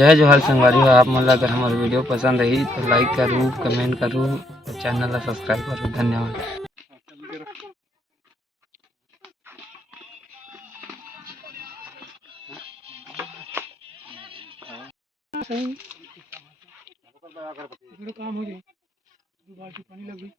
जय जोहार संगवारी हो। आप मन ला अगर हमारी वीडियो पसंद रही तो लाइक करूँ, कमेंट करूँ और चैनल ला सब्सक्राइब करूँ। धन्यवाद। काम हो जाए, बाल्टी पानी लगी।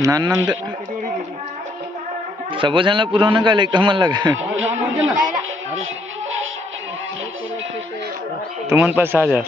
नंद सब जन पुराना का लेकर मन लगा तुमन पास आ जा।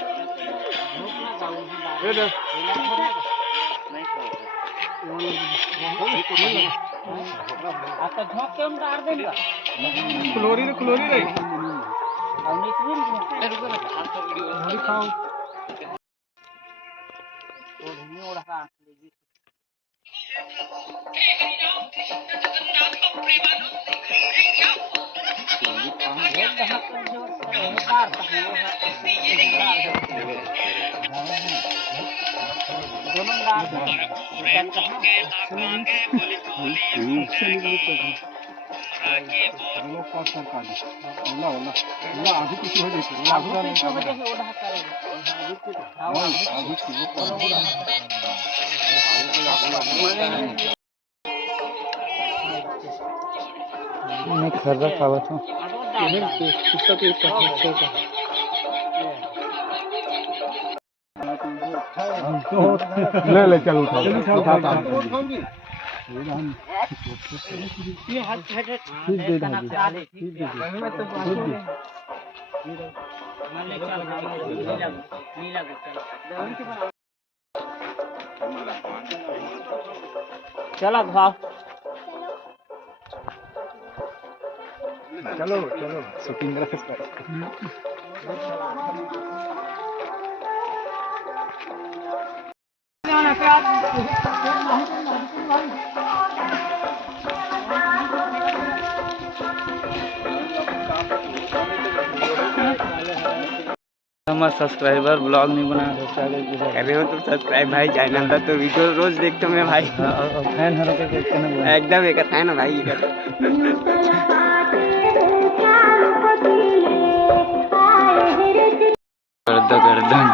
मैं खर्रा खावत हूँ। ले चल उठा चला भाव चलो चलो शूटिंग हमारा सब्सक्राइबर ब्लॉग नहीं बना रहे हो तो सब्सक्राइब भाई चैनल का तो वीडियो रोज देखते मैं भाई। फैन हर एकदम एक है ना भाई। गर्दन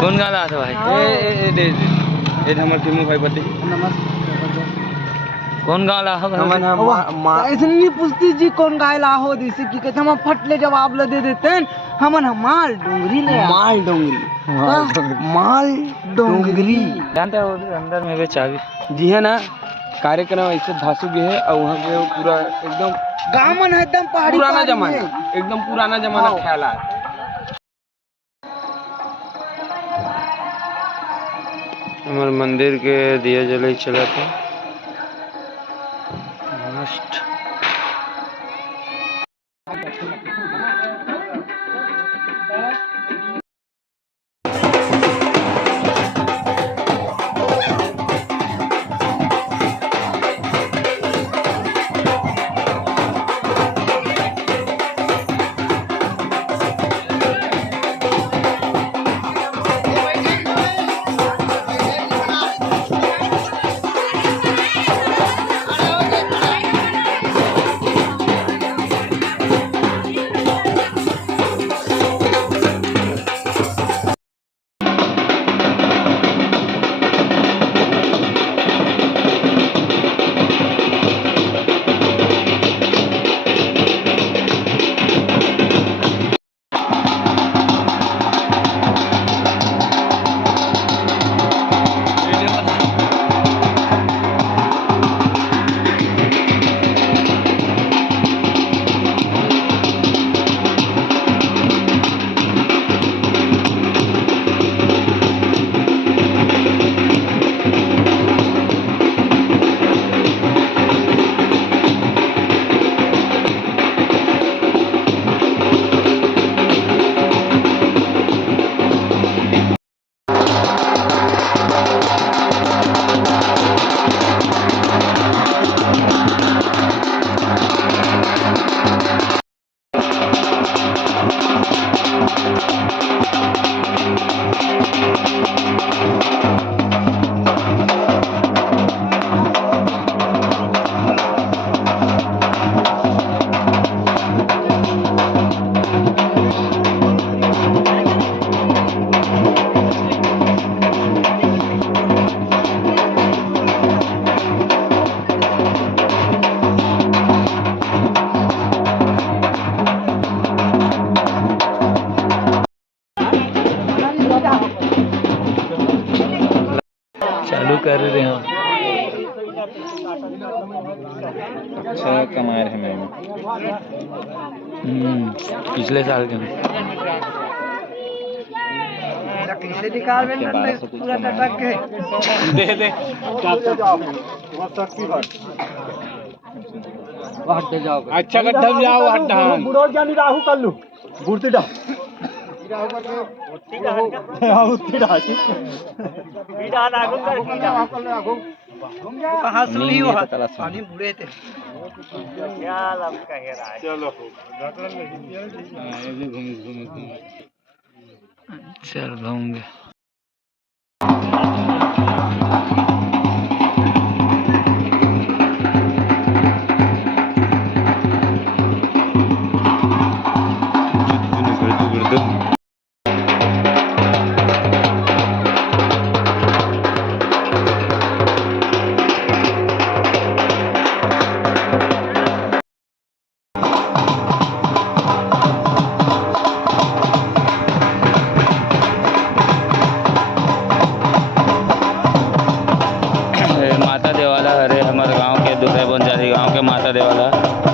कौन गाला था भाई? ए हमर टीमो भाई बते कौन गाला हो? ऐसे नहीं पूछती जी कौन गायला हो, जैसे कि कहते हम फट ले जवाब ले दे देते हैं। हमन माल डोंगरी ले माल डोंगरी जानते हो अंदर में चाबी जी है ना। कार्यक्रम ऐसे धासु गए है और वहाँ पे पूरा एकदम गामन है, एकदम पहाड़ी पुराना जमाना, एकदम पुराना जमाना ख्याल आ। हमारे मंदिर के दिया जले चला था मस्त। 6 कमाए रहे मैंने। पिछले साल के दे दे अच्छा गड्ढा में जाओ अड्डा बुढ़ोर जानी राहु कर लू बुढ़ती डा कहाँ से ली हो पानी बुढ़े थे चलो चल घूमेंगे। माता देवाला हरे हमारे गांव के दूसरे बंजारी गांव के माता देवाला